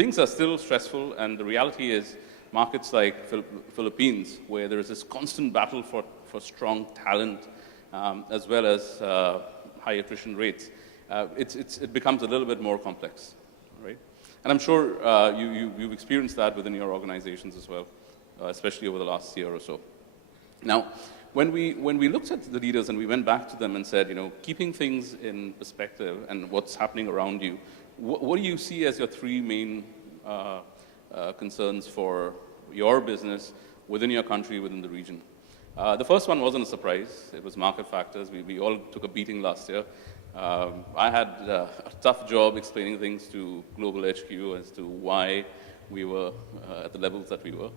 things are still stressful, and the reality is markets like Philippines, where there is this constant battle for strong talent, as well as high attrition rates, it becomes a little bit more complex, right? And I'm sure you've experienced that within your organizations as well, especially over the last year or so. Now, when we looked at the leaders and we went back to them and said, keeping things in perspective and what's happening around you, what do you see as your three main concerns for your business within your country, within the region? The first one wasn't a surprise. It was market factors. We all took a beating last year. I had a tough job explaining things to Global HQ as to why we were at the levels that we were.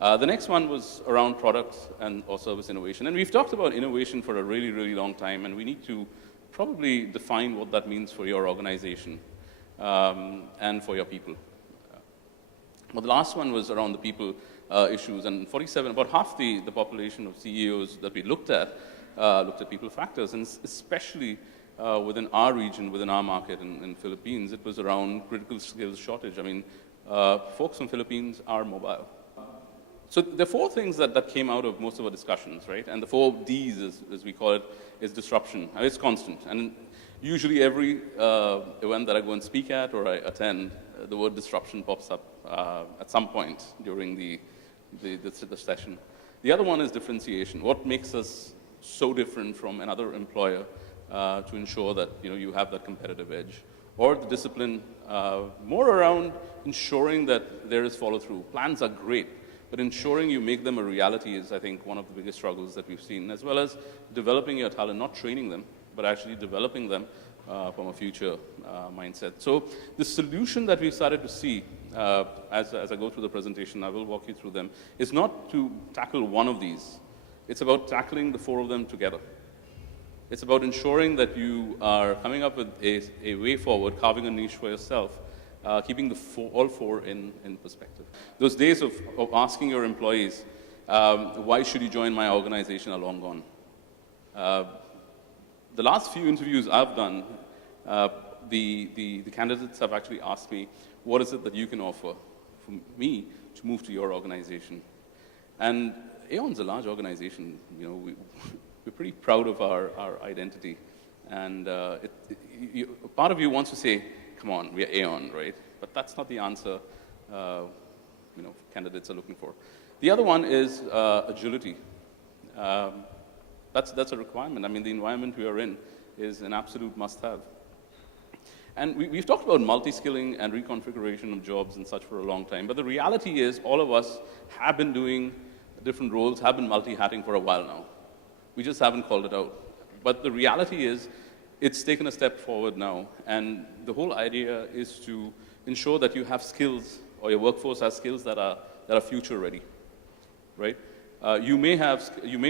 The next one was around products and or service innovation. And we've talked about innovation for a really, really long time, and we need to probably define what that means for your organization and for your people. Well, the last one was around the people issues, and about half the population of CEOs that we looked at people factors, and especially within our region, within our market in Philippines, it was around critical skills shortage. I mean, folks from Philippines are mobile. So the four things that came out of most of our discussions, right? And the four Ds, as we call it, is disruption. And it's constant. And usually every event that I go and speak at or I attend, the word disruption pops up at some point during the session. The other one is differentiation. What makes us so different from another employer to ensure that you have that competitive edge? Or the discipline, more around ensuring that there is follow-through. Plans are great, but ensuring you make them a reality is, I think, one of the biggest struggles that we've seen, as well as developing your talent, not training them, but actually developing them from a future mindset. So the solution that we've started to see, as I go through the presentation, I will walk you through them, is not to tackle one of these. It's about tackling the four of them together. It's about ensuring that you are coming up with a way forward, carving a niche for yourself, keeping all four in perspective. Those days of asking your employees, why should you join my organization, are long gone. The last few interviews I've done, the candidates have actually asked me, what is it that you can offer for me to move to your organization? And Aon's a large organization. We're pretty proud of our identity. And part of you wants to say, come on, we're Aon, right? But that's not the answer candidates are looking for. The other one is agility. That's a requirement. I mean, the environment we are in is an absolute must-have. And we've talked about multi-skilling and reconfiguration of jobs and such for a long time. But the reality is all of us have been doing different roles, have been multi-hatting for a while now. We just haven't called it out. But the reality is it's taken a step forward now. And the whole idea is to ensure that you have skills, or your workforce has skills that are future ready, right? You may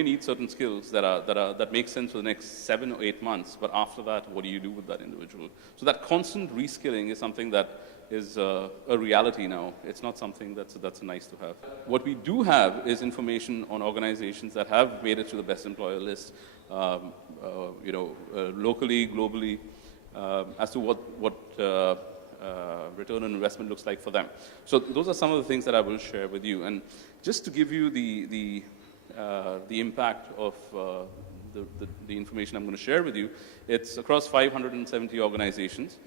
need certain skills that make sense for the next 7 or 8 months, but after that, what do you do with that individual? So that constant reskilling is something that is a reality now. It's not something that's nice to have. What we do have is information on organizations that have made it to the best employer list, locally, globally, as to what return on investment looks like for them. So those are some of the things that I will share with you. And just to give you the impact of the information I'm going to share with you, it's across 570 organizations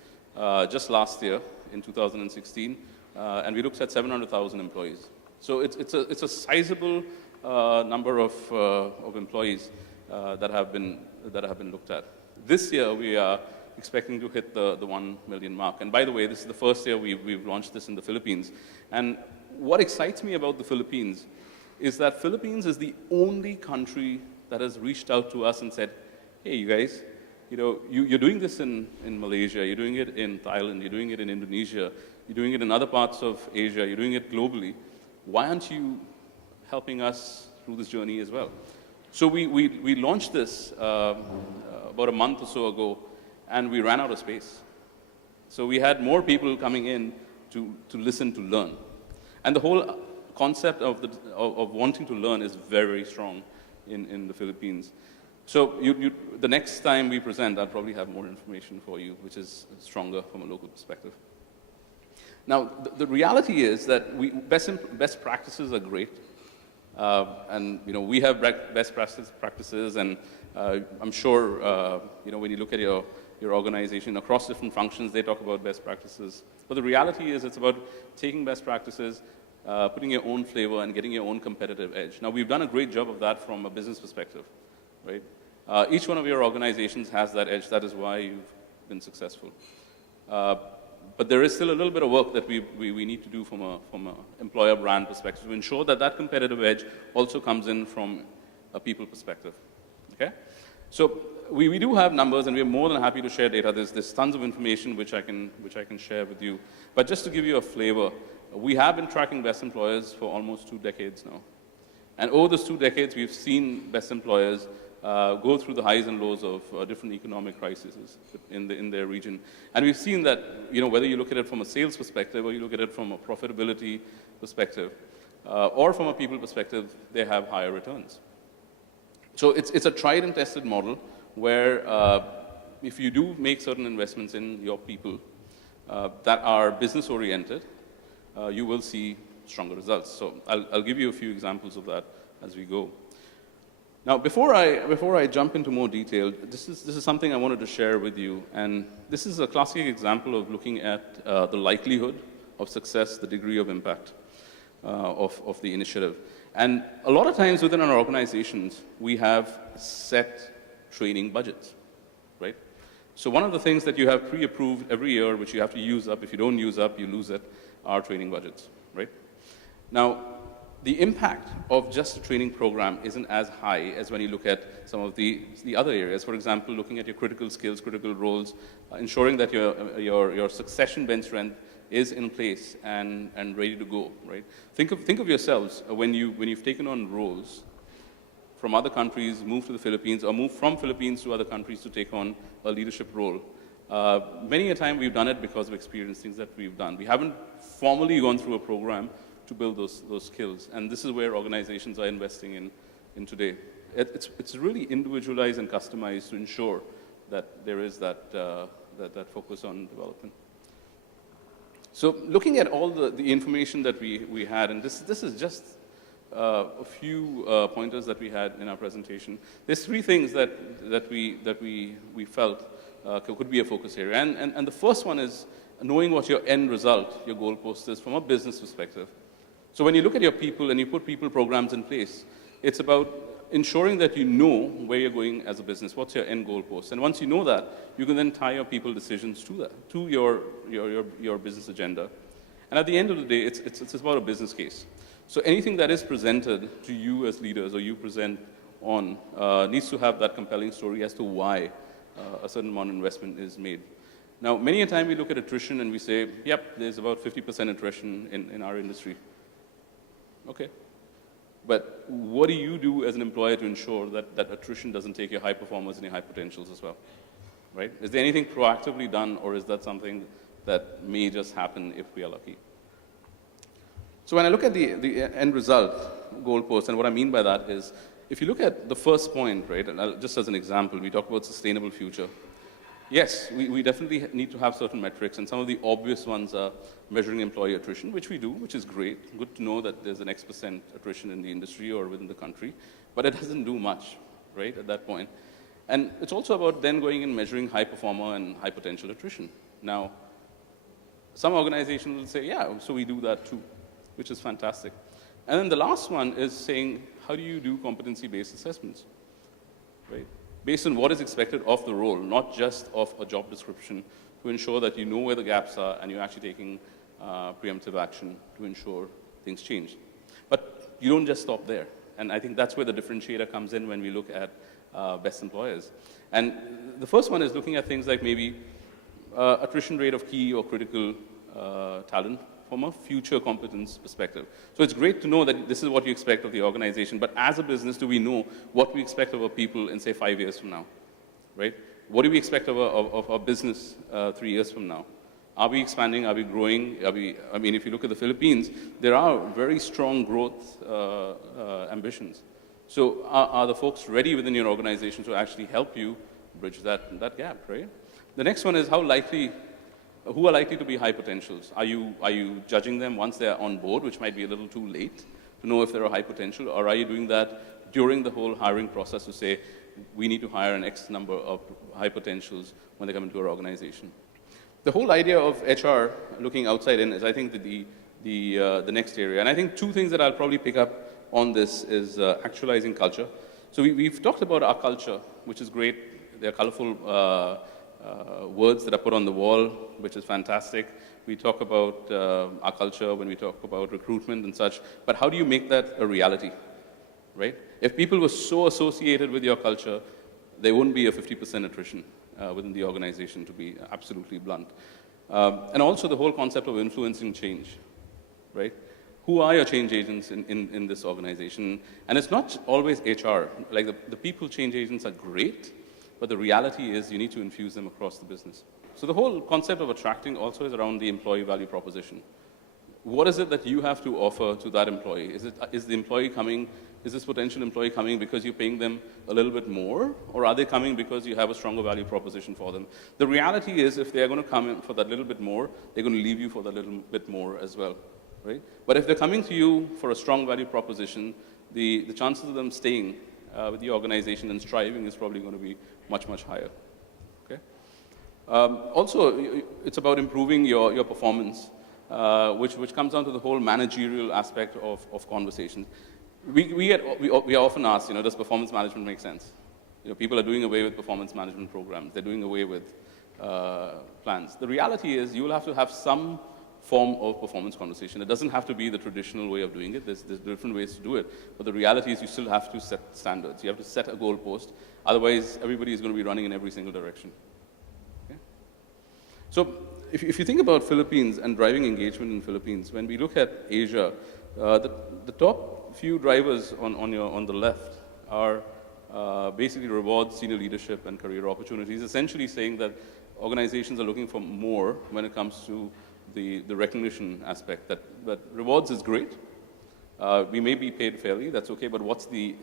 just last year in 2016, and we looked at 700,000 employees. So it's a sizable number of employees that have been looked at. This year we are expecting to hit the 1 million mark. And by the way, this is the first year we've launched this in the Philippines. And what excites me about the Philippines is that Philippines is the only country that has reached out to us and said, hey, you guys, you're doing this in Malaysia, you're doing it in Thailand, you're doing it in Indonesia, you're doing it in other parts of Asia, you're doing it globally. Why aren't you helping us through this journey as well? So we launched this about a month or so ago, and we ran out of space. So we had more people coming in to listen, to learn. And the whole concept of wanting to learn is very strong in the Philippines. So the next time we present, I'll probably have more information for you, which is stronger from a local perspective. Now, the reality is that best practices are great, and we have best practices, and I'm sure when you look at your organization across different functions, they talk about best practices. But the reality is, it's about taking best practices, putting your own flavor, and getting your own competitive edge. Now, we've done a great job of that from a business perspective, right? Each one of your organizations has that edge. That is why you've been successful. But there is still a little bit of work that we need to do from an employer brand perspective to ensure that that competitive edge also comes in from a people perspective. Okay? So we do have numbers, and we're more than happy to share data. There's tons of information which I can share with you. But just to give you a flavor, we have been tracking best employers for almost 2 decades now. And over those 2 decades, we've seen best employers go through the highs and lows of different economic crises in their region. And we've seen that, whether you look at it from a sales perspective or you look at it from a profitability perspective or from a people perspective, they have higher returns. So it's a tried and tested model where if you do make certain investments in your people that are business oriented, you will see stronger results. So I'll give you a few examples of that as we go. Now, before I jump into more detail, this is something I wanted to share with you, and this is a classic example of looking at the likelihood of success, the degree of impact of the initiative. And a lot of times within our organizations, we have set training budgets, right? So one of the things that you have pre-approved every year, which you have to use up, if you don't use up, you lose it, are training budgets, right? Now, the impact of just a training program isn't as high as when you look at some of the other areas. For example, looking at your critical skills, critical roles, ensuring that your succession bench strength is in place and ready to go, right? Think of yourselves when you've taken on roles from other countries, moved to the Philippines, or moved from Philippines to other countries to take on a leadership role. Many a time we've done it because of experience, things that we've done. We haven't formally gone through a program to build those skills, and this is where organizations are investing in today. It's really individualized and customized to ensure that there is that focus on development. So looking at all the information that we had, and this is just a few pointers that we had in our presentation. There's 3 things that we felt could be a focus area, and the first one is knowing what your end result, your goalpost is from a business perspective. So when you look at your people and you put people programs in place, it's about ensuring that you know where you're going as a business, what's your end goalpost. And once you know that, you can then tie your people decisions to that, to your business agenda. And at the end of the day, it's about a business case. So anything that is presented to you as leaders or you present on needs to have that compelling story as to why a certain amount of investment is made. Now, many a time we look at attrition and we say, yep, there's about 50% attrition in our industry. Okay. But what do you do as an employer to ensure that attrition doesn't take your high performers and your high potentials as well? Right? Is there anything proactively done, or is that something that may just happen if we are lucky? So when I look at the end result goalpost, and what I mean by that is, if you look at the first point, right, and just as an example, we talk about sustainable future. Yes, we definitely need to have certain metrics, and some of the obvious ones are measuring employee attrition, which we do, which is great. Good to know that there's an X% attrition in the industry or within the country, but it doesn't do much, right, at that point. And it's also about then going and measuring high performer and high potential attrition. Now, some organizations will say, yeah, so we do that too, which is fantastic. And then the last one is saying, how do you do competency-based assessments, right? Based on what is expected of the role, not just of a job description, to ensure that you know where the gaps are and you're actually taking preemptive action to ensure things change. But you don't just stop there. And I think that's where the differentiator comes in when we look at best employers. And the first one is looking at things like maybe attrition rate of key or critical talent from a future competence perspective. So it's great to know that this is what you expect of the organization, but as a business, do we know what we expect of our people in, say, 5 years from now, right? What do we expect of our business 3 years from now? Are we expanding? Are we growing? I mean, if you look at the Philippines, there are very strong growth ambitions. So are the folks ready within your organization to actually help you bridge that gap, right? The next one is how likely who are likely to be high potentials? Are you judging them once they're on board, which might be a little too late to know if they're a high potential, or are you doing that during the whole hiring process to say, we need to hire an X number of high potentials when they come into our organization? The whole idea of HR looking outside in is, I think, the next area. And I think two things that I'll probably pick up on this is actualizing culture. So we've talked about our culture, which is great. They're colorful words that are put on the wall, which is fantastic. We talk about our culture when we talk about recruitment and such, but how do you make that a reality, right? If people were so associated with your culture, there wouldn't be a 50% attrition within the organization, to be absolutely blunt. And also the whole concept of influencing change, right? Who are your change agents in this organization? And it's not always HR. Like the people change agents are great, but the reality is you need to infuse them across the business. So the whole concept of attracting also is around the employee value proposition. What is it that you have to offer to that employee? Is the employee coming, is this potential employee coming because you're paying them a little bit more, or are they coming because you have a stronger value proposition for them? The reality is, if they're going to come in for that little bit more, they're going to leave you for that little bit more as well, right? But if they're coming to you for a strong value proposition, the chances of them staying with the organization and striving is probably going to be much, much higher. Okay? Also, it's about improving your performance, which comes down to the whole managerial aspect of conversations. We are often asked, does performance management make sense? People are doing away with performance management programs. They're doing away with plans. The reality is you will have to have some form of performance conversation. It doesn't have to be the traditional way of doing it. There's different ways to do it. But the reality is you still have to set standards. You have to set a goal post. Otherwise, everybody is going to be running in every single direction. Okay? So if you think about Philippines and driving engagement in Philippines, when we look at Asia, the top few drivers on the left are basically rewards, senior leadership, and career opportunities, essentially saying that organizations are looking for more when it comes to the recognition aspect. That rewards is great. We may be paid fairly, that's okay, but what's the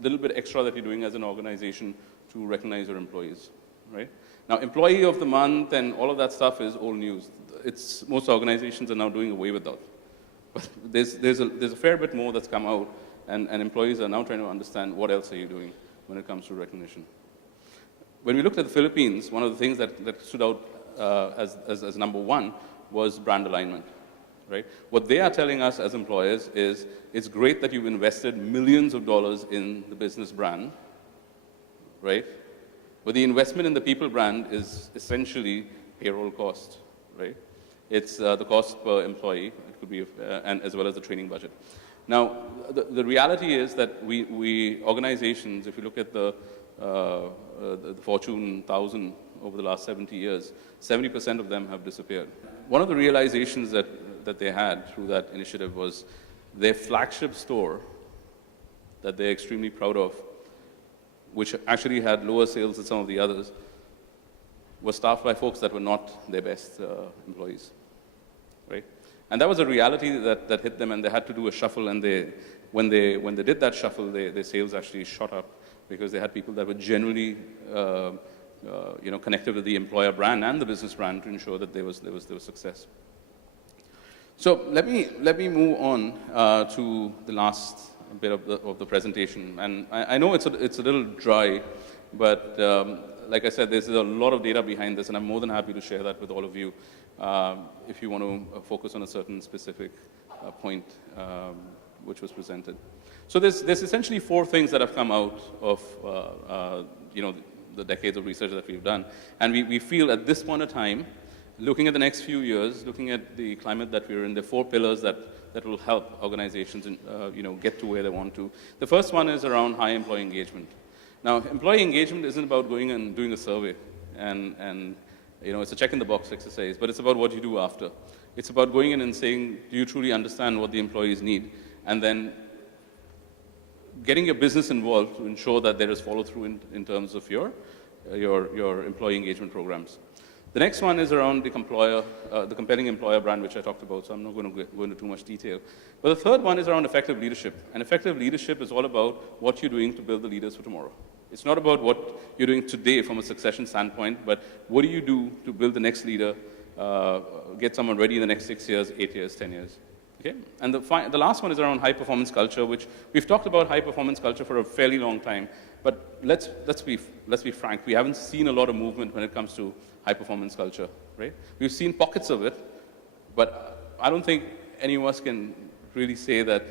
little bit extra that you're doing as an organization to recognize your employees, right? Now, employee of the month and all of that stuff is old news. Most organizations are now doing away with that. But there's a fair bit more that's come out, and employees are now trying to understand what else are you doing when it comes to recognition. When we looked at the Philippines, one of the things that stood out as number one was brand alignment, right? What they are telling us as employers is, it's great that you've invested millions of dollars in the business brand, right? But the investment in the people brand is essentially payroll cost, right? It's the cost per employee, it could be, and as well as the training budget. Now, the reality is that we organizations, if you look at the Fortune 1000 over the last 70 years, 70% of them have disappeared. One of the realizations that they had through that initiative was their flagship store that they're extremely proud of, which actually had lower sales than some of the others, was staffed by folks that were not their best employees, right? And that was a reality that hit them, and they had to do a shuffle, and when they did that shuffle, their sales actually shot up because they had people that were genuinely connected with the employer brand and the business brand to ensure that there was success. So let me move on to the last bit of the presentation. And I know it's a little dry, but like I said, there's a lot of data behind this, and I'm more than happy to share that with all of you if you want to focus on a certain specific point which was presented. So there's essentially four things that have come out of the decades of research that we've done, and we feel at this point of time, looking at the next few years, looking at the climate that we're in, the four pillars that will help organizations get to where they want to. The first one is around high employee engagement. Now, employee engagement isn't about going and doing a survey and it's a check in the box exercise, but it's about what you do after. It's about going in and saying, do you truly understand what the employees need? And then getting your business involved to ensure that there is follow through in terms of your employee engagement programs. The next one is around the compelling employer brand, which I talked about, so I'm not going to go into too much detail. But the third one is around effective leadership. And effective leadership is all about what you're doing to build the leaders for tomorrow. It's not about what you're doing today from a succession standpoint, but what do you do to build the next leader get someone ready in the next 6 years, 8 years, 10 years. Okay? And the last one is around high performance culture, which we've talked about high performance culture for a fairly long time. But let's be frank, we haven't seen a lot of movement when it comes to high performance culture, right? We've seen pockets of it, but I don't think any of us can really say that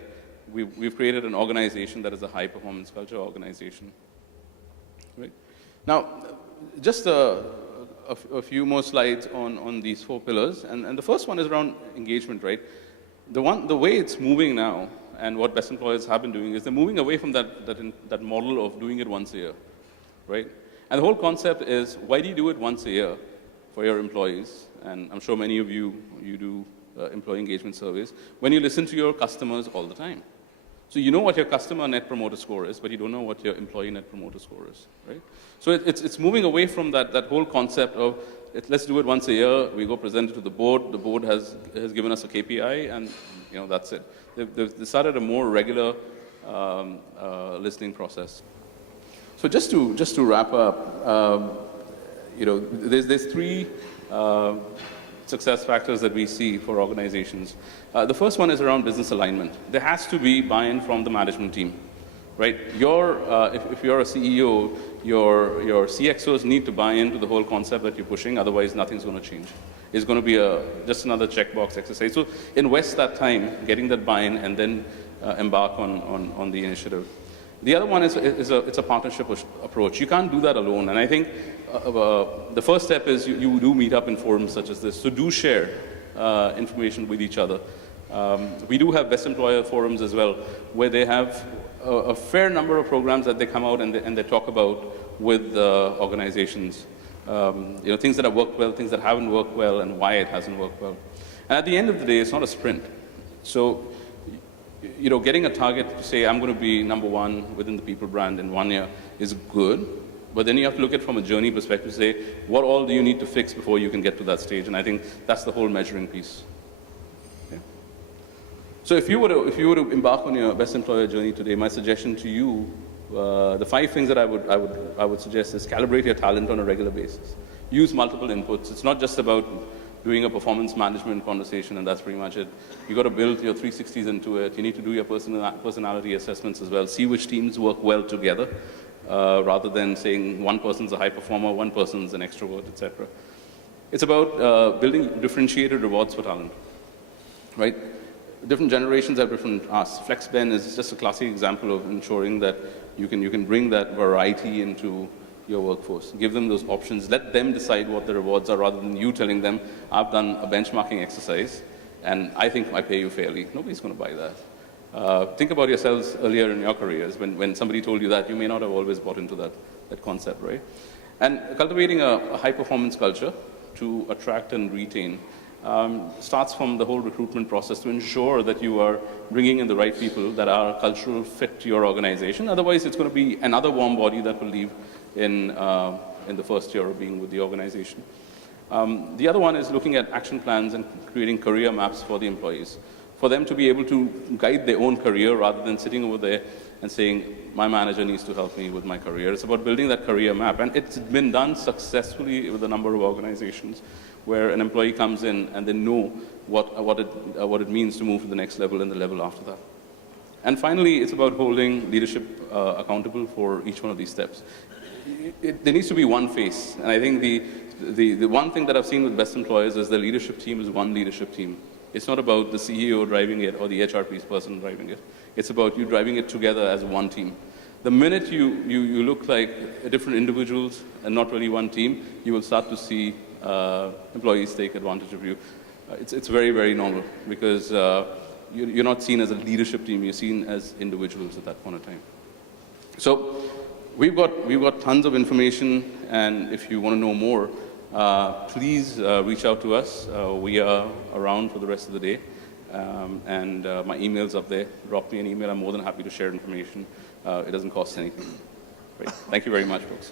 we've created an organization that is a high performance culture organization, right? Now, just a few more slides on these 4 pillars, and the first one is around engagement, right? The way it's moving now, and what best employers have been doing, is they're moving away from that model of doing it once a year, right? And the whole concept is, why do you do it once a year for your employees? And I'm sure many of you do employee engagement surveys, when you listen to your customers all the time. So you know what your customer net promoter score is, but you don't know what your employee net promoter score is, right? So it's moving away from that whole concept of, let's do it once a year, we go present it to the board has given us a KPI, and that's it. They've started a more regular listening process. So just to wrap up, there's 3 success factors that we see for organizations. The first one is around business alignment. There has to be buy-in from the management team, right? If you're a CEO, your CXOs need to buy into the whole concept that you're pushing, otherwise nothing's going to change. It's going to be just another checkbox exercise. So invest that time getting that buy-in and then embark on the initiative. The other one is a partnership approach. You can't do that alone, and I think the first step is you do meet up in forums such as this. So do share information with each other. We do have best employer forums as well, where they have a fair number of programs that they come out and they talk about with organizations. Things that have worked well, things that haven't worked well, and why it hasn't worked well. And at the end of the day, it's not a sprint. So, getting a target to say, I'm going to be number 1 within the people brand in 1 year is good, but then you have to look at it from a journey perspective, say, what all do you need to fix before you can get to that stage? And I think that's the whole measuring piece. Okay. So if you were to embark on your best employer journey today, my suggestion to you, the 5 things that I would suggest is calibrate your talent on a regular basis. Use multiple inputs. It's not just about doing a performance management conversation, and that's pretty much it. You've got to build your 360s into it. You need to do your personality assessments as well. See which teams work well together, rather than saying one person's a high performer, one person's an extrovert, etc. It's about building differentiated rewards for talent, right? Different generations have different asks. FlexBen is just a classic example of ensuring that you can bring that variety into your workforce. Give them those options. Let them decide what the rewards are, rather than you telling them, I've done a benchmarking exercise and I think I pay you fairly. Nobody's going to buy that. Think about yourselves earlier in your careers. When somebody told you that, you may not have always bought into that concept, right? And cultivating a high-performance culture to attract and retain starts from the whole recruitment process to ensure that you are bringing in the right people that are cultural fit to your organization. Otherwise, it's going to be another warm body that will leave in the first year of being with the organization. The other one is looking at action plans and creating career maps for the employees, for them to be able to guide their own career rather than sitting over there and saying, my manager needs to help me with my career. It's about building that career map. And it's been done successfully with a number of organizations where an employee comes in and they know what it means to move to the next level and the level after that. And finally, it's about holding leadership accountable for each one of these steps. There needs to be one face. And I think the one thing that I've seen with best employers is the leadership team is one leadership team. It's not about the CEO driving it or the HRP's person driving it. It's about you driving it together as one team. The minute you look like different individuals and not really one team, you will start to see employees take advantage of you. It's very, very normal because you're not seen as a leadership team. You're seen as individuals at that point of time. So we've got tons of information, and if you want to know more, please reach out to us. We are around for the rest of the day, and my email's up there. Drop me an email. I'm more than happy to share information. It doesn't cost anything. Great. Thank you very much, folks.